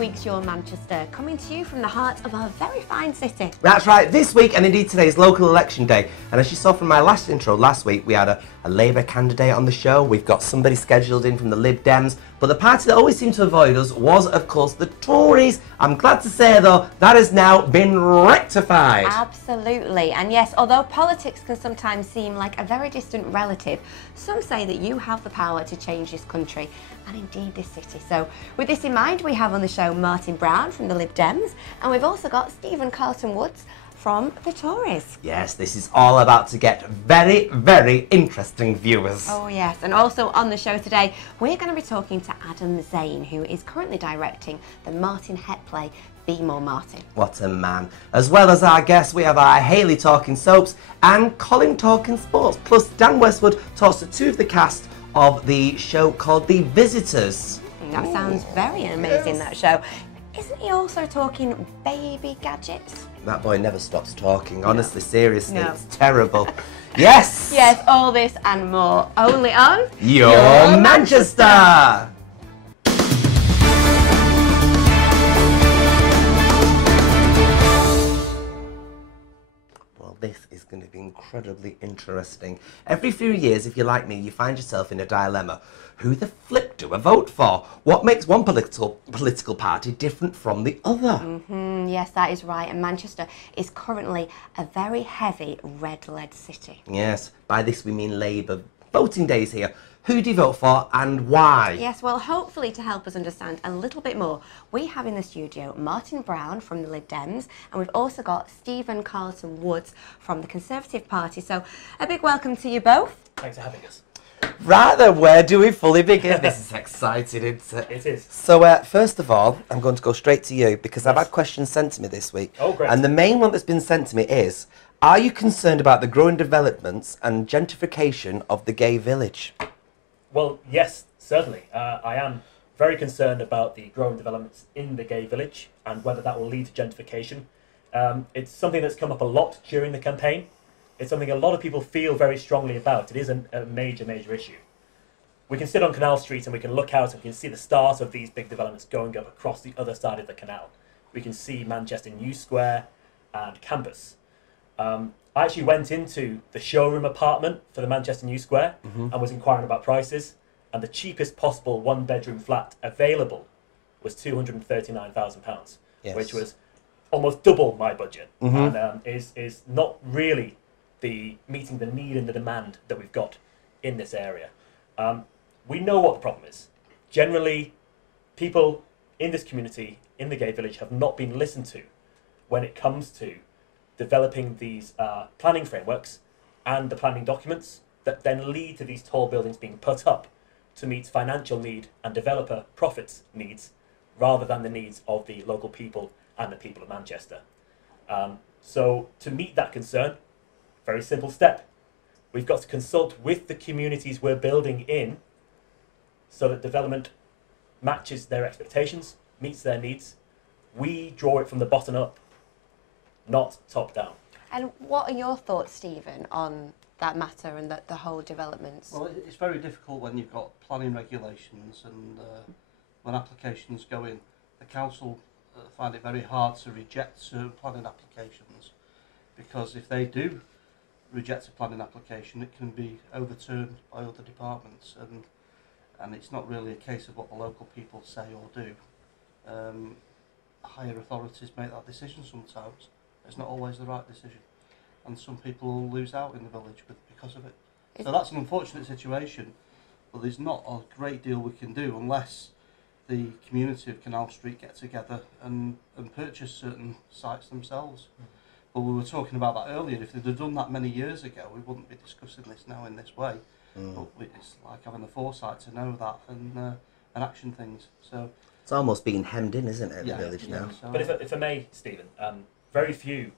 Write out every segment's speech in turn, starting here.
week's Your Manchester, coming to you from the heart of our very fine city. That's right, this week and indeed today is local election day, and as you saw from my last intro last week, we had a Labour candidate on the show. We've got somebody scheduled in from the Lib Dems, but the party that always seemed to avoid us was of course the Tories. I'm glad to say though that has now been rectified. Absolutely, and yes, although politics can sometimes seem like a very distant relative, some say that you have the power to change this country and indeed this city. So with this in mind, we have on the show Martyn Brown from the Lib Dems, and we've also got Stephen Carlton-Woods from the Tories. Yes, this is all about to get very, very interesting, viewers. Oh yes, and also on the show today, we're going to be talking to Adam Zane, who is currently directing the Martin Het play, Be More Martyn. What a man. As well as our guests, we have our Hayley talking soaps and Colin talking sports. Plus, Dan Westwood talks to two of the cast of the show called The Visitors. That sounds very amazing, that show. Isn't he also talking baby gadgets? That boy never stops talking, honestly, seriously, No. it's terrible. Yes! Yes, all this and more, only on Your Manchester! Well, this is going to be incredibly interesting. Every few years, if you're like me, you find yourself in a dilemma. Who the flip do I vote for? What makes one political party different from the other? Yes, that is right, and Manchester is currently a very heavy red-led city. Yes, by this we mean Labour. Voting days here. Who do you vote for and why? Yes, well, hopefully to help us understand a little bit more, we have in the studio Martyn Brown from the Lib Dems, and we've also got Stephen Carlton-Woods from the Conservative Party. So a big welcome to you both. Thanks for having us. Rather, where do we fully begin? This is exciting, isn't it? It is. So, first of all, I'm going to go straight to you because I've had questions sent to me this week. Oh, great. And the main one that's been sent to me is, are you concerned about the growing developments and gentrification of the gay village? Well, yes, certainly. I am very concerned about the growing developments in the gay village and whether that will lead to gentrification. It's something that's come up a lot during the campaign. It's something a lot of people feel very strongly about. It is a major, major issue. We can sit on Canal Street and we can look out and we can see the start of these big developments going up across the other side of the canal. We can see Manchester New Square and Campus. I actually went into the showroom apartment for the Manchester New Square and was inquiring about prices, and the cheapest possible one-bedroom flat available was £239,000, Yes. which was almost double my budget, and is not really meeting the need and the demand that we've got in this area. We know what the problem is. Generally, people in this community, in the gay village, have not been listened to when it comes to developing these planning frameworks and the planning documents that then lead to these tall buildings being put up to meet financial need and developer profits needs rather than the needs of the local people and the people of Manchester. So to meet that concern, very simple step. We've got to consult with the communities we're building in so that development matches their expectations, meets their needs. We draw it from the bottom up, not top down. And what are your thoughts, Stephen, on that matter and the whole developments? Well, it's very difficult when you've got planning regulations and when applications go in. The council find it very hard to reject certain planning applications because if they do reject a planning application, it can be overturned by other departments, and it's not really a case of what the local people say or do. Higher authorities make that decision sometimes. It's not always the right decision, and some people will lose out in the village because of it. So that's an unfortunate situation, but there's not a great deal we can do unless the community of Canal Street get together and purchase certain sites themselves. But we were talking about that earlier. If they'd have done that many years ago, we wouldn't be discussing this now in this way. But it's like having the foresight to know that and action things. So It's almost being hemmed in, isn't it, yeah, the village now? So, But if I may, Stephen, very few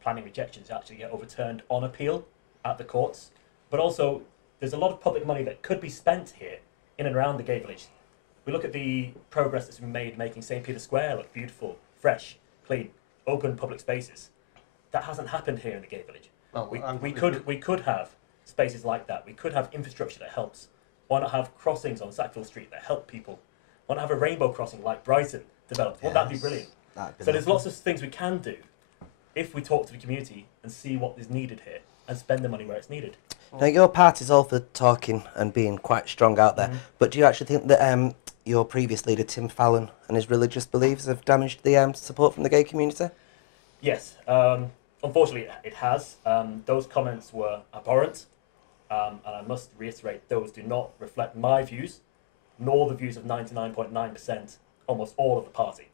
planning rejections actually get overturned on appeal at the courts. But also, there's a lot of public money that could be spent here in and around the gay village. We look at the progress that's been made making St. Peter's Square look beautiful, fresh, clean, open public spaces. That hasn't happened here in the gay village. well, We could have spaces like that. We could have infrastructure that helps. Why not have crossings on Sackville Street that help people want to have a rainbow crossing like Brighton developed. Wouldn't that be brilliant? So there's lots of things we can do if we talk to the community and see what is needed here and spend the money where it's needed. Now, your party's all for talking and being quite strong out there, but do you actually think that your previous leader, Tim Fallon, and his religious beliefs have damaged the support from the gay community? Yes, unfortunately it has. Those comments were abhorrent, and I must reiterate, those do not reflect my views, nor the views of 99.9%, almost all of the party.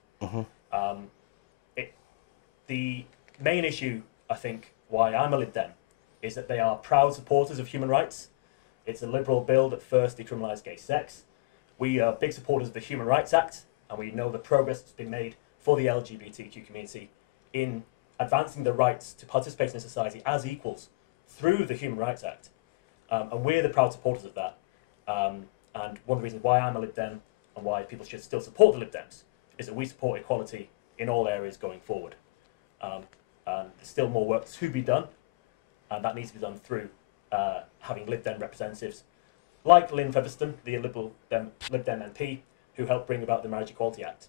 The main issue, I think, why I'm a Lib Dem, is that they are proud supporters of human rights. It's a Liberal bill that first decriminalised gay sex. We are big supporters of the Human Rights Act, and we know the progress that's been made for the LGBTQ community in advancing the rights to participate in society as equals through the Human Rights Act. And we're the proud supporters of that. And one of the reasons why I'm a Lib Dem and why people should still support the Lib Dems is that we support equality in all areas going forward. And there's still more work to be done, and that needs to be done through having Lib Dem representatives like Lynn Featherstone, the Lib Dem MP, who helped bring about the Marriage Equality Act.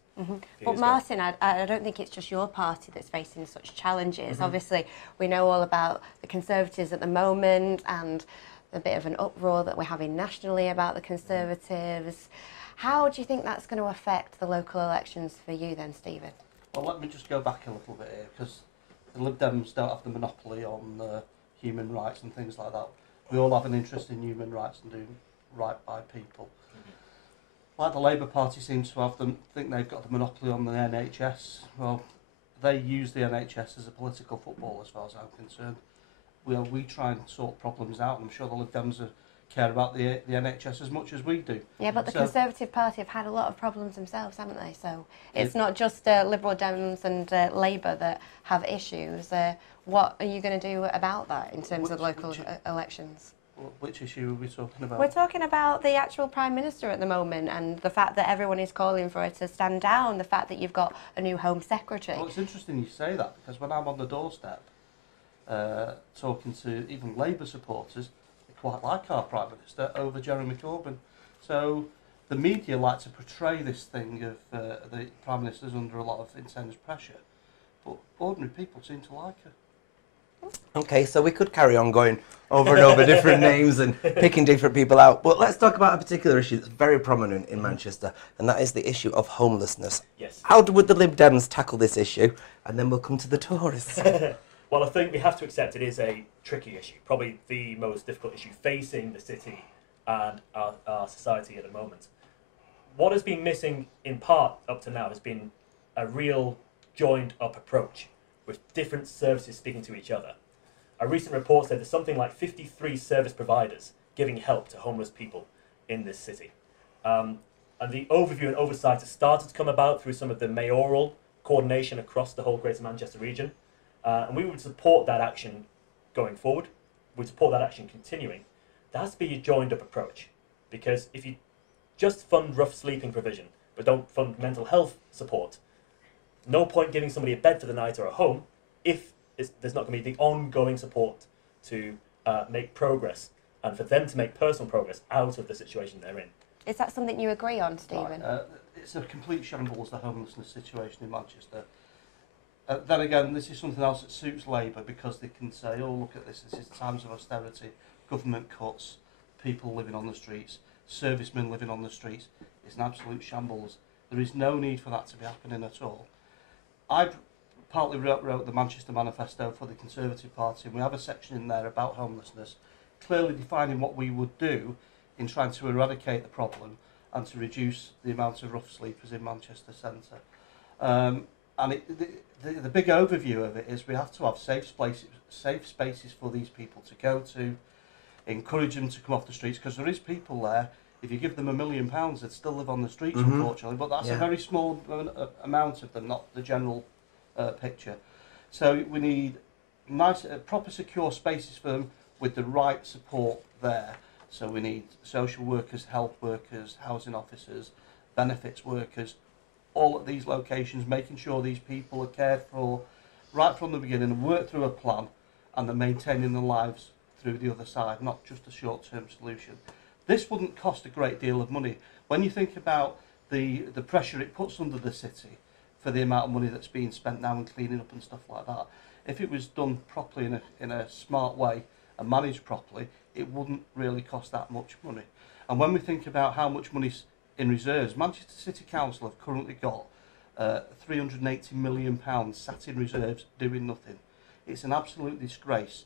But Martyn, I don't think it's just your party that's facing such challenges. Obviously, we know all about the Conservatives at the moment and a bit of an uproar that we're having nationally about the Conservatives. How do you think that's going to affect the local elections for you then, Stephen? Well, let me just go back a little bit here, because the Lib Dems don't have the monopoly on human rights and things like that. We all have an interest in human rights and doing right by people. Like the Labour Party seems to have them, think they've got the monopoly on the NHS. Well, they use the NHS as a political football as far as I'm concerned. We try and sort problems out, and I'm sure the Lib Dems care about the NHS as much as we do. Yeah, but the Conservative Party have had a lot of problems themselves, haven't they? So it's not just Liberal Dems and Labour that have issues. What are you going to do about that in terms of local elections? Which issue are we talking about? We're talking about the actual Prime Minister at the moment and the fact that everyone is calling for her to stand down, the fact that you've got a new Home Secretary. Well, it's interesting you say that, because when I'm on the doorstep talking to even Labour supporters, they quite like our Prime Minister over Jeremy Corbyn. So the media like to portray this thing of the Prime Minister's under a lot of intense pressure, but ordinary people seem to like her. Okay, so we could carry on going over and over different names and picking different people out, but let's talk about a particular issue that's very prominent in Manchester, and that is the issue of homelessness. Yes. How would the Lib Dems tackle this issue? And then we'll come to the Tories. Well, I think we have to accept it is a tricky issue, probably the most difficult issue facing the city and our society at the moment. What has been missing in part up to now has been a real joined-up approach with different services speaking to each other. A recent report said there's something like 53 service providers giving help to homeless people in this city. And the overview and oversight has started to come about through some of the mayoral coordination across the whole Greater Manchester region. And we would support that action going forward. We'd support that action continuing. There has to be a joined-up approach, because if you just fund rough sleeping provision but don't fund mental health support, no point giving somebody a bed for the night or a home if there's not going to be the ongoing support to make progress and for them to make personal progress out of the situation they're in. Is that something you agree on, Stephen? Right, it's a complete shambles, the homelessness situation in Manchester. Then again, this is something else that suits Labour, because they can say, oh, look at this is times of austerity, government cuts, people living on the streets, servicemen living on the streets. It's an absolute shambles. There is no need for that to be happening at all. I partly wrote the Manchester Manifesto for the Conservative Party, and we have a section in there about homelessness, clearly defining what we would do in trying to eradicate the problem and to reduce the amount of rough sleepers in Manchester Centre. And the big overview of it is we have to have safe spaces for these people to go to, encourage them to come off the streets, because there is people there, if you give them £1 million, they'd still live on the streets, unfortunately, but that's a very small amount of them, not the general picture. So we need nice, proper secure spaces for them with the right support there. So we need social workers, health workers, housing officers, benefits workers, all at these locations, making sure these people are cared for right from the beginning and work through a plan, and they're maintaining their lives through the other side, not just a short-term solution. This wouldn't cost a great deal of money. When you think about the pressure it puts under the city for the amount of money that's being spent now and cleaning up and stuff like that. If it was done properly in a smart way and managed properly, it wouldn't really cost that much money. And when we think about how much money's in reserves, Manchester City Council have currently got £380 million sat in reserves doing nothing. It's an absolute disgrace.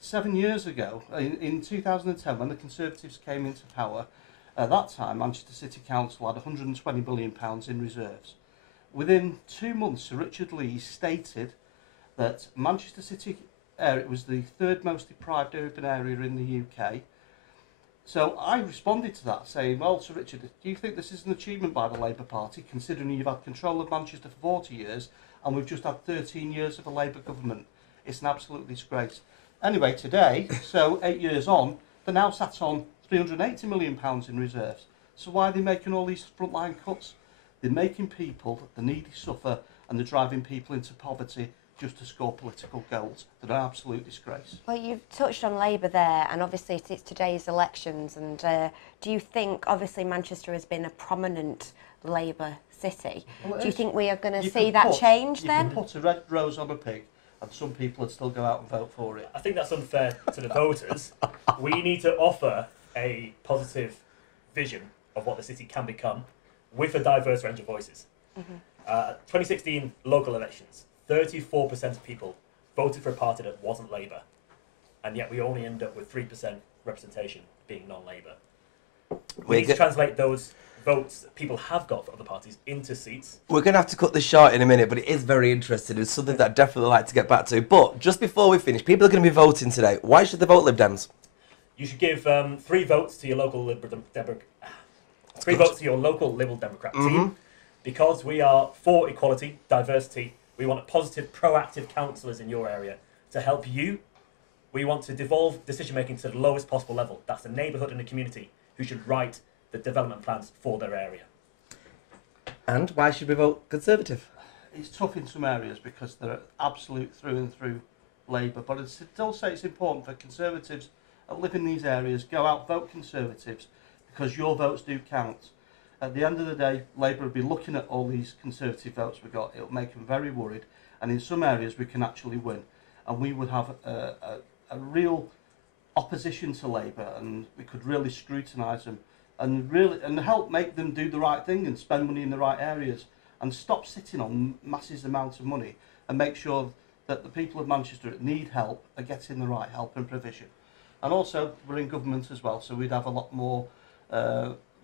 7 years ago, in 2010, when the Conservatives came into power, at that time Manchester City Council had £120 million in reserves. Within 2 months, Sir Richard Lee stated that Manchester City area was the third most deprived urban area in the UK. So I responded to that saying, well, Sir Richard, do you think this is an achievement by the Labour Party, considering you've had control of Manchester for 40 years and we've just had 13 years of a Labour government? It's an absolute disgrace. Anyway, today, so 8 years on, they're now sat on £380 million in reserves. So why are they making all these frontline cuts? They're making people, the needy, suffer, and they're driving people into poverty just to score political goals. They're an absolute disgrace. Well, you've touched on Labour there, and obviously it's today's elections, and do you think, obviously Manchester has been a prominent Labour city, do you think we are going to see that change then? You can put a red rose on a pig, and some people would still go out and vote for it. I think that's unfair to the voters. We need to offer a positive vision of what the city can become with a diverse range of voices. 2016 local elections, 34% of people voted for a party that wasn't Labour, and yet we only end up with 3% representation being non-Labour. We need to translate those votes that people have got for other parties into seats. We're going to have to cut this short in a minute, but it is very interesting. It's something that I'd definitely like to get back to. But just before we finish, people are going to be voting today. Why should they vote Lib Dems? You should give 3 votes to your local Liberal Democrat team, because we are for equality, diversity. We want positive, proactive councillors in your area to help you. We want to devolve decision-making to the lowest possible level. That's the neighbourhood and the community who should write the development plans for their area. And why should we vote Conservative? It's tough in some areas because they're absolute through and through Labour, but I'd still say it's important for Conservatives that live in these areas, go out, vote Conservatives, because your votes do count. At the end of the day, Labour will be looking at all these Conservative votes we've got. It'll make them very worried, and in some areas we can actually win, and we would have a real opposition to Labour, and we could really scrutinise them and help make them do the right thing and spend money in the right areas, and stop sitting on massive amounts of money, and make sure that the people of Manchester that need help are getting the right help and provision. And also, we're in government as well, so we'd have a lot more.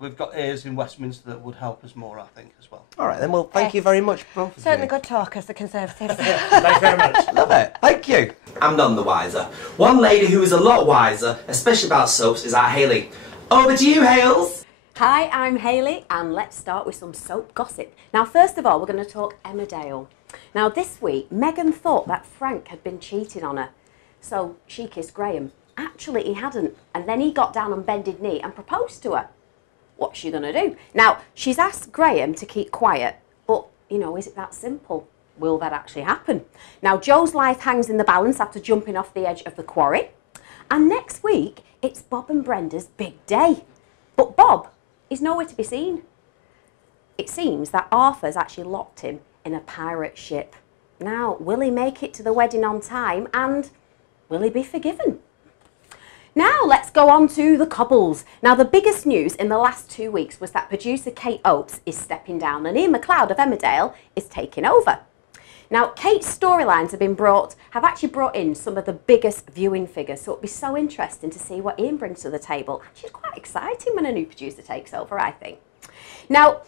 We've got ears in Westminster that would help us more, I think, as well. All right, then. Well, thank you very much, both of Certainly you. good talk as the Conservatives. Thanks very much. Love it. Thank you. I'm none the wiser. One lady who is a lot wiser, especially about soaps, is our Hayley. Over to you, Hales. Hi, I'm Hayley, and let's start with some soap gossip. Now, first of all, we're going to talk Emmerdale. Now, this week, Meghan thought that Frank had been cheating on her, so she kissed Graham. Actually, he hadn't, and then he got down on bended knee and proposed to her. What's she going to do? Now, she's asked Graham to keep quiet, but, you know, is it that simple? Will that actually happen? Now, Joe's life hangs in the balance after jumping off the edge of the quarry. And next week, it's Bob and Brenda's big day. But Bob is nowhere to be seen. It seems that Arthur's actually locked him in a pirate ship. Now, will he make it to the wedding on time, and will he be forgiven? Now let's go on to the couples. Now the biggest news in the last 2 weeks was that producer Kate Oates is stepping down and Ian McLeod of Emmerdale is taking over. Now Kate's storylines have actually brought in some of the biggest viewing figures, so it'll be so interesting to see what Ian brings to the table. Actually, it's quite exciting when a new producer takes over, I think. Now,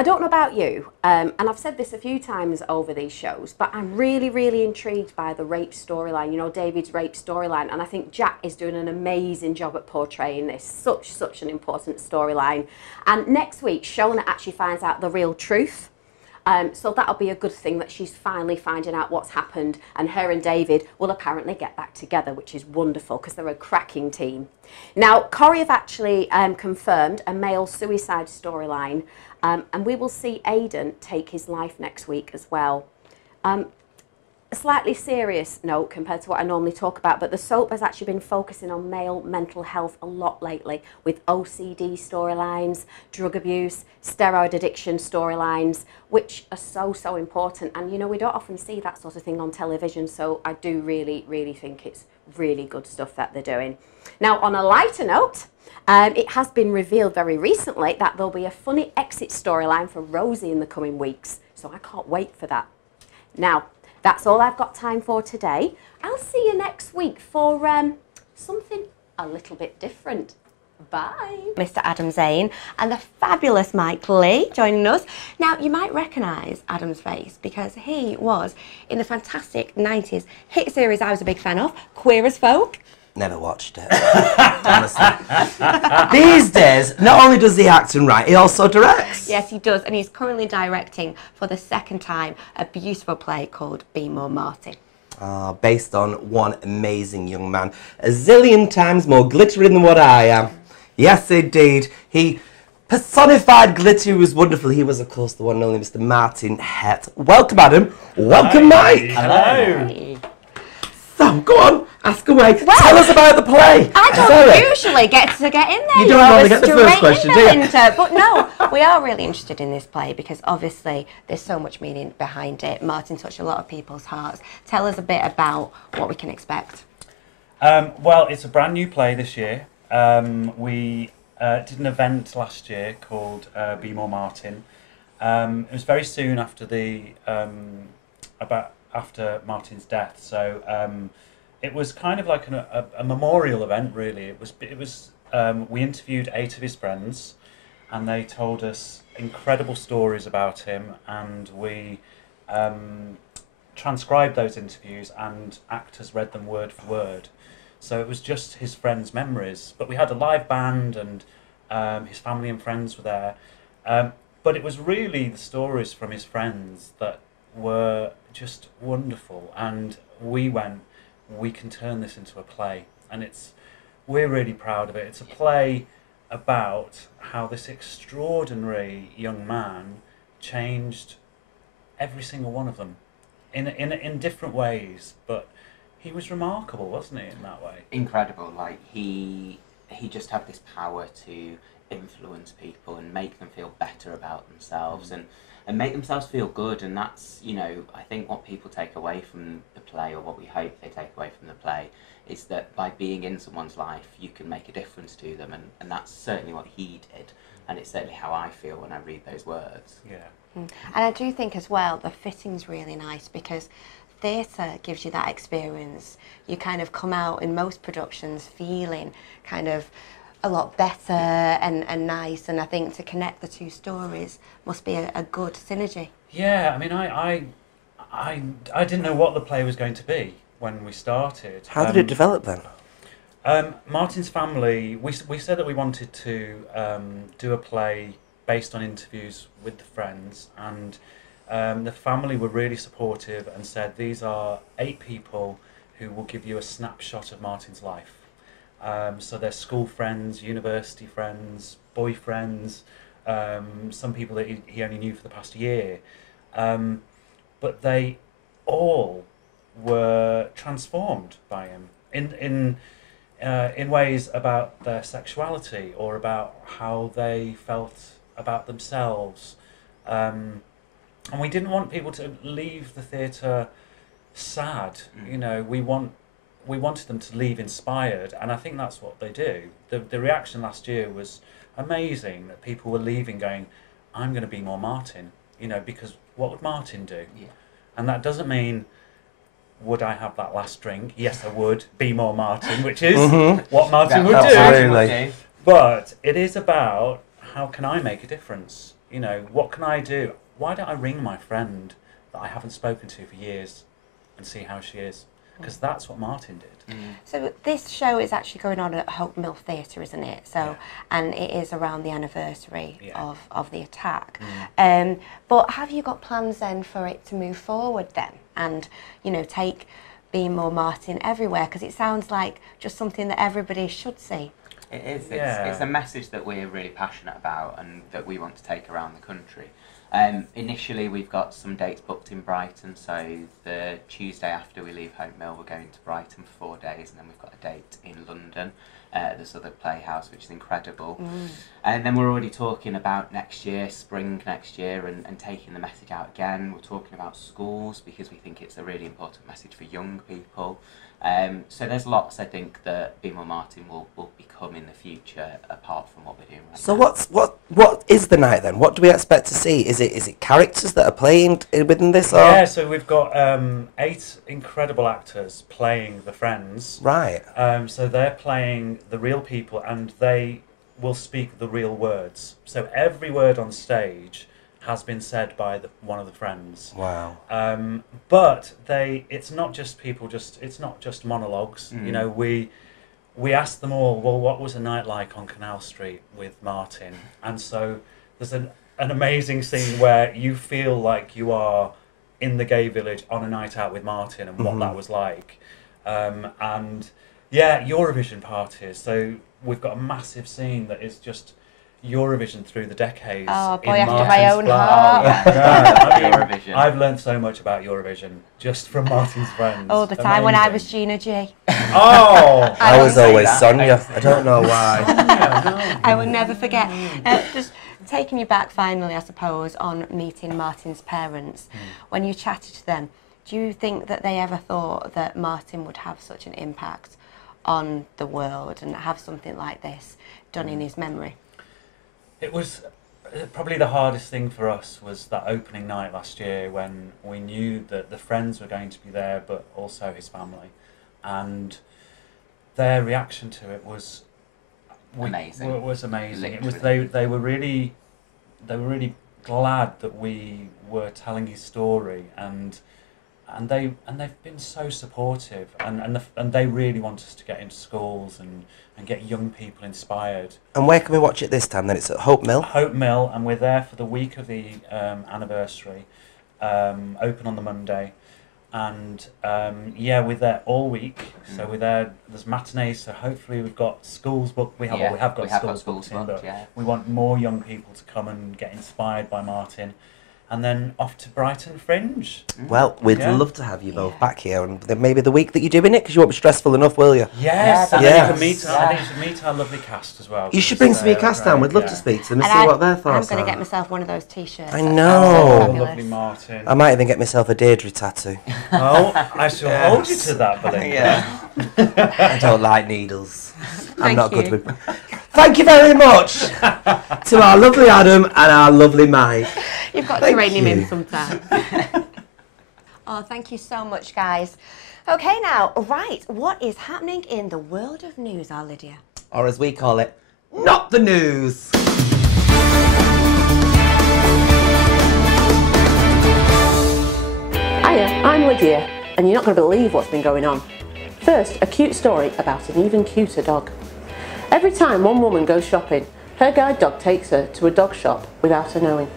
I don't know about you, and I've said this a few times over these shows, but I'm really, really intrigued by the rape storyline, you know, David's rape storyline, and I think Jack is doing an amazing job at portraying this. Such an important storyline. And next week, Shona actually finds out the real truth. So that'll be a good thing that she's finally finding out what's happened, and her and David will apparently get back together, which is wonderful because they're a cracking team. Now, Corrie have actually confirmed a male suicide storyline, and we will see Aidan take his life next week as well. a slightly serious note compared to what I normally talk about, but the soap has actually been focusing on male mental health a lot lately, with OCD storylines, drug abuse, steroid addiction storylines, which are so important. And you know, we don't often see that sort of thing on television, so I do really think it's really good stuff that they're doing. Now, on a lighter note, it has been revealed very recently that there'll be a funny exit storyline for Rosie in the coming weeks, so I can't wait for that. Now, that's all I've got time for today. I'll see you next week for something a little bit different. Bye. Mr. Adam Zane and the fabulous Mike Lee joining us. Now, you might recognise Adam's face because he was in the fantastic 90s hit series I was a big fan of, Queer as Folk. Never watched it. Honestly. These days, not only does he act and write, he also directs. Yes, he does, and he's currently directing for the second time a beautiful play called Be More Martyn. Based on one amazing young man, a zillion times more glittering than what I am. Yes, indeed. He personified glitter. He was wonderful. He was, of course, the one and only Mr. Martyn Het. Welcome, Adam. Welcome, Mike. Hello. So, go on, ask away. Tell us about the play. I don't usually get in there. You don't normally get the first question, do you? Belinda. But no, we are really interested in this play because obviously there's so much meaning behind it. Martyn touched a lot of people's hearts. Tell us a bit about what we can expect. Well, it's a brand new play this year. We did an event last year called Be More Martyn. It was very soon after after Martyn's death, so it was kind of like a memorial event, really. It was we interviewed 8 of his friends, and they told us incredible stories about him, and we transcribed those interviews, and actors read them word for word. So it was just his friends' memories, but we had a live band, and his family and friends were there. But it was really the stories from his friends that were just wonderful, and we can turn this into a play, and we're really proud of it. It's a play about how this extraordinary young man changed every single one of them in different ways, but he was remarkable, wasn't he, in that way? Incredible. Like he just had this power to influence people and make them feel better about themselves, and make themselves feel good. And that's, you know, I think what people take away from the play, or what we hope they take away from the play, is that by being in someone's life you can make a difference to them, and that's certainly what he did, and it's certainly how I feel when I read those words. Yeah. And I do think as well the fitting's really nice because theatre gives you that experience. You kind of come out in most productions feeling kind of a lot better and nice, and I think to connect the two stories must be a good synergy. Yeah, I mean, I didn't know what the play was going to be when we started. How did it develop then? Martyn's family, we said that we wanted to do a play based on interviews with the friends, and the family were really supportive and said these are 8 people who will give you a snapshot of Martyn's life. So they're school friends, university friends, boyfriends, some people that he only knew for the past year. But they all were transformed by him in ways about their sexuality or about how they felt about themselves. And we didn't want people to leave the theatre sad. You know, we wanted them to leave inspired, and I think that's what they do. The reaction last year was amazing, that people were leaving going, I'm going to be more Martyn, you know, because what would Martyn do? Yeah. And that doesn't mean, would I have that last drink? Yes, I would. Be more Martyn, which is what Martyn would do. Absolutely. But it is about, how can I make a difference? You know, what can I do? Why don't I ring my friend that I haven't spoken to for years and see how she is? Because that's what Martyn did. So this show is actually going on at Hope Mill Theatre, isn't it? So, Yeah. and it is around the anniversary Yeah. of the attack. But have you got plans then for it to move forward then, and you know, take Be More Martyn everywhere? Because it sounds like just something that everybody should see. It is. Yeah. It's a message that we're really passionate about and that we want to take around the country. Initially, we've got some dates booked in Brighton, so the Tuesday after we leave Hope Mill, we're going to Brighton for 4 days, and then we've got a date in London at the Southwark Playhouse, which is incredible. And then we're already talking about next year, spring next year, and taking the message out again. We're talking about schools, because we think it's a really important message for young people. So there's lots, I think, that Be More Martyn will become in the future, apart from what we're doing right So now. what is the night then? What do we expect to see? Is it characters that are playing within this? Or? Yeah, so we've got 8 incredible actors playing the friends. Right. So they're playing the real people, and they will speak the real words. So every word on stage has been said by one of the friends. Wow. But it's not just people. It's not just monologues. You know, we asked them all, well, what was a night like on Canal Street with Martyn? And so there's an amazing scene where you feel like you are in the gay village on a night out with Martyn, and what that was like. And yeah, Eurovision parties. So we've got a massive scene that is just Eurovision through the decades. Oh, boy, in after my own Martyn's heart. I mean, Eurovision. I've learned so much about Eurovision just from Martyn's friends. All the time when I was Amazing. Gina G. Oh! I was say always that. Sonia. I don't know why. I will never forget. Just taking you back finally, I suppose, on meeting Martyn's parents. When you chatted to them, do you think that they ever thought that Martyn would have such an impact on the world and have something like this done in his memory? It was probably the hardest thing for us was that opening night last year, when we knew that the friends were going to be there, but also his family, and their reaction to it was Amazing. It was amazing. It was Literally. they were really glad that we were telling his story, and they've been so supportive, and they really want us to get into schools and get young people inspired. And where can we watch it this time then? It's at Hope Mill? Hope Mill, and we're there for the week of the anniversary, open on the Monday. And yeah, we're there all week, so we're there. There's matinees, so hopefully we've got schools booked. We have got schools booked in, but we want more young people to come and get inspired by Martyn. And then off to Brighton Fringe. Well, we'd love to have you both back here, and then maybe the week that you're doing it, because you won't be stressful enough, will you? Yes, and then you can meet I think you should meet our lovely cast as well. You should bring some of your cast down. We'd love to speak to them and see what their thoughts I'm going are. to get myself one of those T-shirts. I know. Oh, lovely Martyn. I might even get myself a Deirdre tattoo. Oh, I shall hold you to that, Belinda. Yeah. I don't like needles. I'm not you. good with... Thank you very much to our lovely Adam and our lovely Mike. You've got to rein him in sometime. Oh, thank you so much, guys. Okay, now, right, what is happening in the world of news, our Lydia? Or as we call it, not the news. Hiya, I'm Lydia, and you're not going to believe what's been going on. First, a cute story about an even cuter dog. Every time one woman goes shopping, her guide dog takes her to a dog shop without her knowing.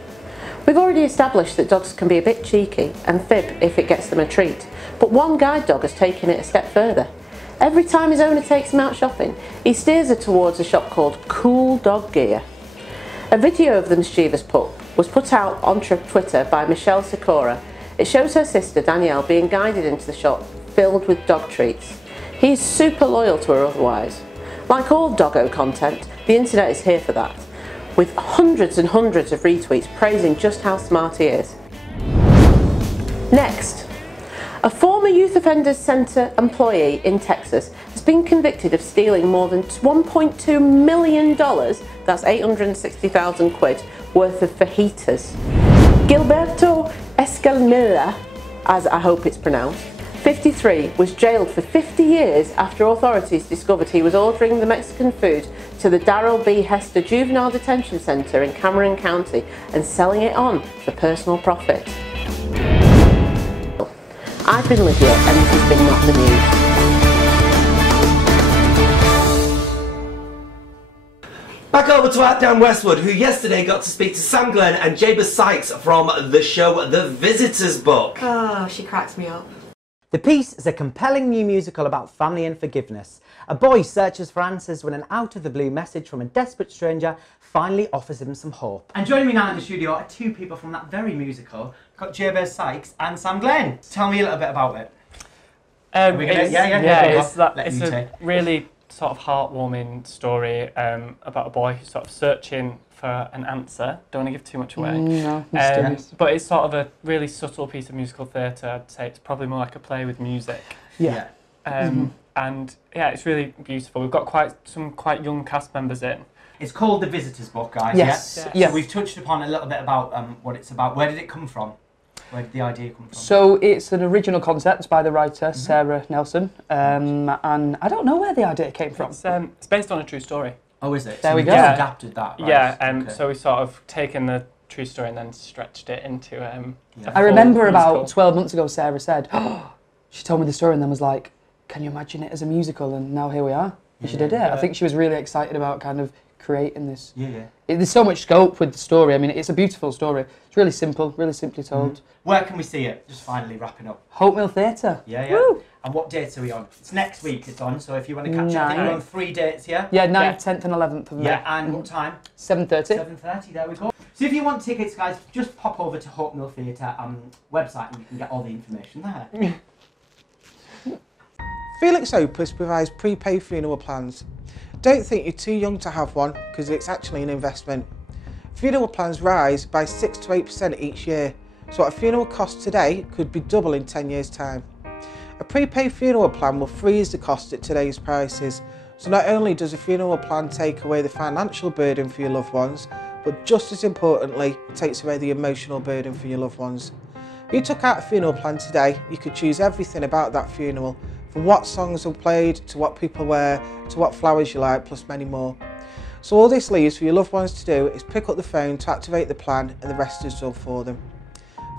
We've already established that dogs can be a bit cheeky and fib if it gets them a treat, but one guide dog has taken it a step further. Every time his owner takes him out shopping, he steers her towards a shop called Cool Dog Gear. A video of the mischievous pup was put out on Twitter by Michelle Sikora. It shows her sister Danielle being guided into the shop filled with dog treats. He's super loyal to her otherwise. Like all doggo content, the internet is here for that, with hundreds and hundreds of retweets praising just how smart he is. Next, a former Youth Offenders Centre employee in Texas has been convicted of stealing more than $1.2 million, that's 860,000 quid, worth of fajitas. Gilberto Escalmilla, as I hope it's pronounced, 53, was jailed for 50 years after authorities discovered he was ordering the Mexican food to the Darrell B. Hester Juvenile Detention Centre in Cameron County and selling it on for personal profit. I've been Lydia, and this has been Not the News. Back over to Art Dan Westwood, who yesterday got to speak to Sam Glenn and Jabez Sykes from the show The Visitors Book. Oh, she cracks me up. The piece is a compelling new musical about family and forgiveness. A boy searches for answers when an out-of-the-blue message from a desperate stranger finally offers him some hope. And joining me now in the studio are two people from that very musical. We've got Jabez Sykes and Sam Glenn. Tell me a little bit about it. It's a really sort of heartwarming story about a boy who's sort of searching for an answer. Don't want to give too much away. No, but it's sort of a really subtle piece of musical theatre. I'd say it's probably more like a play with music. Yeah. And yeah, it's really beautiful. We've got some quite young cast members in. It's called The Visitor's Book, guys. Yes. Yeah? So we've touched upon a little bit about what it's about. Where did it come from? Where did the idea come from? So it's an original concept by the writer Sarah Nelson, and I don't know where the idea came from. It's based on a true story. Oh, is it? There so we go. Just adapted that, right? Yeah, Okay. so we sort of taken the true story and then stretched it into I remember about 12 months ago Sarah said, she told me the story and then was like, can you imagine it as a musical? And now here we are. And she did it. I think she was really excited about kind of creating this. There's so much scope with the story. I mean, it's a beautiful story. It's really simple, really simply told. Where can we see it? Just finally wrapping up. Hope Mill Theatre. Yeah. Woo! And what dates are we on? It's next week it's on, so if you want to catch up, I think we're on 3 dates, yeah? Yeah, 9th, 10th and 11th of May. Yeah, and what time? 7:30. 7:30, there we go. So if you want tickets, guys, just pop over to Hope Mill Theatre website and you can get all the information there. Felix Opus provides prepaid funeral plans. Don't think you're too young to have one, because it's actually an investment. Funeral plans rise by 6 to 8% each year, so what a funeral costs today could be double in 10 years' time. A prepaid funeral plan will freeze the cost at today's prices, so not only does a funeral plan take away the financial burden for your loved ones, but just as importantly, it takes away the emotional burden for your loved ones. If you took out a funeral plan today, you could choose everything about that funeral, from what songs are played, to what people wear, to what flowers you like, plus many more. So all this leaves for your loved ones to do is pick up the phone to activate the plan, and the rest is done for them.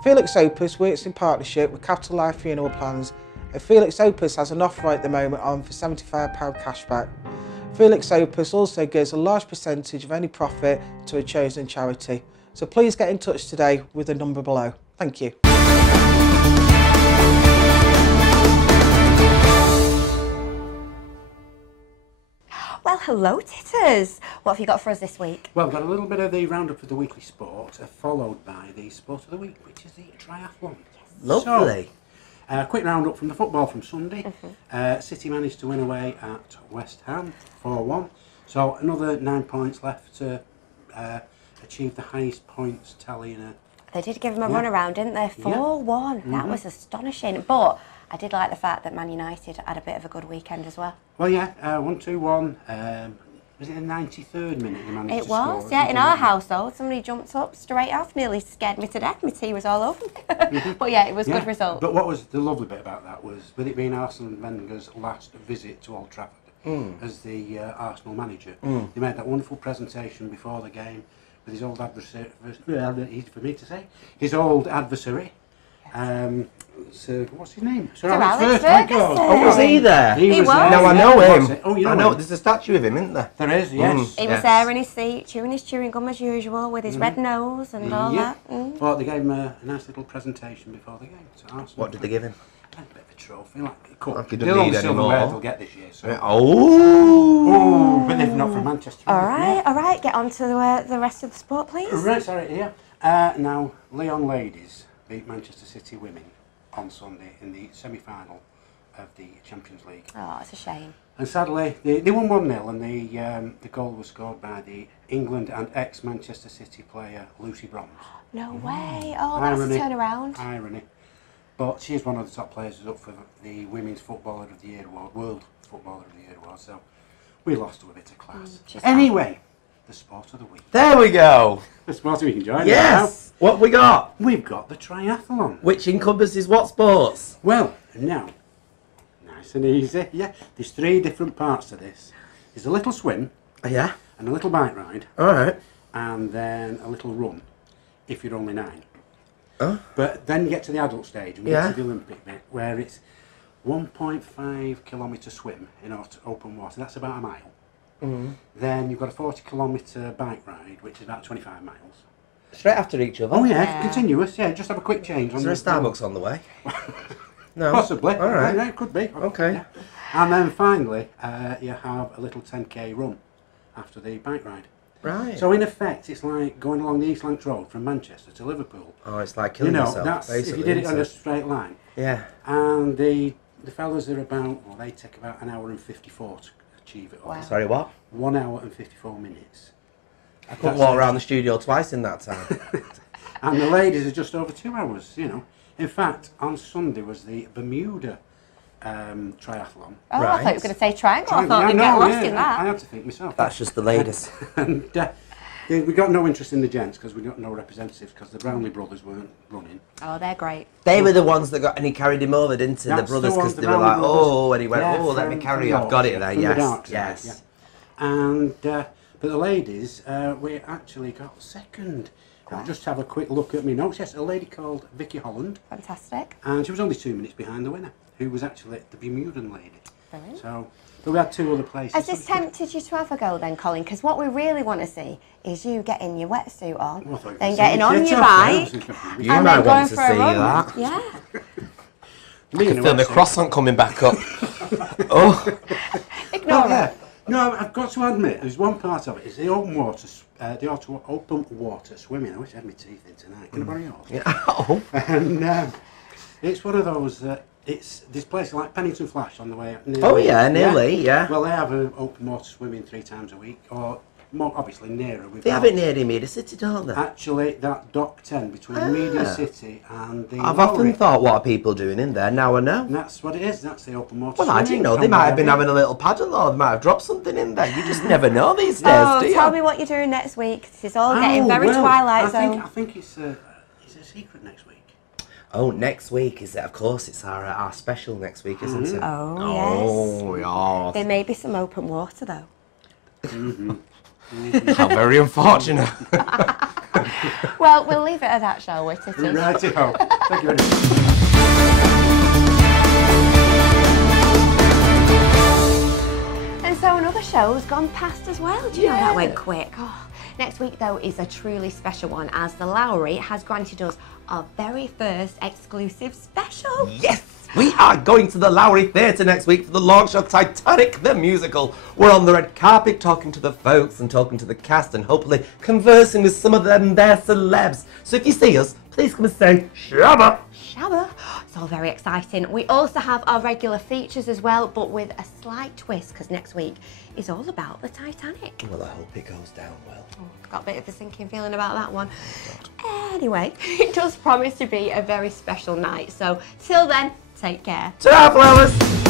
Felix Opus works in partnership with Capital Life Funeral Plans, and Felix Opus has an offer at the moment on for £75 cashback. Felix Opus also gives a large percentage of any profit to a chosen charity. So please get in touch today with the number below. Thank you. Well, hello, titters. What have you got for us this week? Well, we've got a little bit of the roundup of the weekly sport, followed by the sport of the week, which is the triathlon. Lovely. So, a quick roundup from the football from Sunday. City managed to win away at West Ham 4-1. So another 9 points left to achieve the highest points tally in a... They did give them a run around, didn't they? 4-1. That was astonishing. But I did like the fact that Man United had a bit of a good weekend as well. Well, yeah, 1-2-1. Was it the 93rd minute they managed to score? It was, yeah. In our household, somebody jumped up straight off, nearly scared me to death. My tea was all over me. But yeah, it was a good result. But what was the lovely bit about that was, with it being Arsene Wenger's last visit to Old Trafford as the Arsenal manager, they made that wonderful presentation before the game with his old adversary, easy for me to say, his old adversary. So what's his name? Sir Alex Ferguson. Oh, was he there? He was there. No, I know him. Oh, you know I know. him? There's a statue of him, isn't there? There is, yes. He was there in his seat, chewing his chewing gum as usual, with his red nose and all that. Well, they gave him a nice little presentation before the game. To Arsenal. What did they give him? A bit of a trophy, like a cup. Like he The doesn't only need silverware anymore. they'll get this year. So. Oh, but they've not from Manchester. All right. Get on to the rest of the sport, please. Right, sorry, yeah. Now, Lyon ladies beat Manchester City women on Sunday in the semi-final of the Champions League. Oh, it's a shame. And sadly, they won 1-0, and the goal was scored by the England and ex-Manchester City player Lucy Bronze. No way. Oh, that's a turnaround. Irony. But she is one of the top players who's up for the Women's Footballer of the Year award, World Footballer of the Year award, so we lost to a bit of class. Anyway, the sport of the week. there we go. The sport of the week, enjoy Yes. What have we got? We've got the triathlon. Which encompasses what sports? Well, now, nice and easy. Yeah, there's 3 different parts to this. There's a little swim. Yeah. And a little bike ride. All right. And then a little run, if you're only 9. Oh. But then you get to the adult stage, and we get to the Olympic bit, where it's 1.5 kilometre swim in open water. That's about a mile. Then you've got a 40 kilometre bike ride, which is about 25 miles. Straight after each other. Oh yeah, continuous. Yeah, just have a quick change. Is there a Starbucks on the way? No. Possibly. All right. Yeah, it could be. Okay. Yeah. And then finally, you have a little 10k run after the bike ride. Right. So in effect, it's like going along the East Lancs Road from Manchester to Liverpool. Oh, it's like killing yourself, that's basically, if you did it isn't on a it? straight line. Yeah. And the fellas are about, well, they take about 1 hour and 54 to achieve it all. Wow. Sorry, what? 1 hour and 54 minutes. I couldn't walk around the studio twice in that time. And the ladies are just over 2 hours, you know. In fact, on Sunday was the Bermuda triathlon. Oh, I thought you were going to say triangle. I Triangle, thought yeah, you'd no, get lost yeah, in that. I had to think myself. That's just the ladies. And we got no interest in the gents because we got no representatives because the Brownlee brothers weren't running. Oh, they're great. They were the ones that got, and he carried him over, didn't he? The That's the brothers, because ones, they the were like, Brownlee brothers. oh, and he went, Yeah, oh, let me from carry you. I've got it there, Yorkshire, from the yes, dark side, yes. yeah. And, but the ladies, we actually got second. I'll just have a quick look at me notes. Yes, a lady called Vicky Holland. Fantastic. And she was only 2 minutes behind the winner, who was actually the Bermudan lady. Brilliant. So, but we had 2 other places. Has this tempted you to have a go then, Colin? Because what we really want to see is you getting your wetsuit on, Well, I thought you were then gonna getting say on kit your off, yeah, I bike, was thinking of You and might then going want to for a see run. that. Yeah. I can feel the croissant coming back up. Oh. Ignore yeah. it. No, I've got to admit, there's one part of it. It's the open water, open water swimming. I wish I had my teeth in tonight. Can I borrow yours? Yeah. Oh. And it's one of those. It's this place like Pennington Flash on the way up. Oh yeah, nearly, yeah. Well, they have an open water swimming 3 times a week, or more obviously nearer. They have it near Media City, don't they? Actually, that Dock 10 between Media City and the. I've Lowry. often thought, what are people doing in there? Now I know. And that's what it is. That's the open water. Well, I swimming didn't know. They from might where have been I having a little paddle, or they might have dropped something in there. You just never know these days, Oh, do you? tell me what you're doing next week. This is all getting very well, Twilight I Zone. think it's a secret next week. Oh, next week is it? Of course, it's our special next week, isn't it? Oh, Oh, yes. There may be some open water though. How very unfortunate. Well, we'll leave it at that, shall we, Titty? Righty-ho. Thank you very much. And so another show's gone past as well. Do you know that went Yeah. quick? Oh. Next week, though, is a truly special one as the Lowry has granted us our very first exclusive special. Yes! We are going to the Lowry Theatre next week for the launch of Titanic the musical. We're on the red carpet talking to the folks and talking to the cast and hopefully conversing with some of them, their celebs. So if you see us, please come and say Shabba! Shabba. It's all very exciting. We also have our regular features as well, but with a slight twist, because next week is all about the Titanic. Well, I hope it goes down well. Oh, got a bit of a sinking feeling about that one. Anyway, it does promise to be a very special night. So till then, take care. Ta-ra, flowers!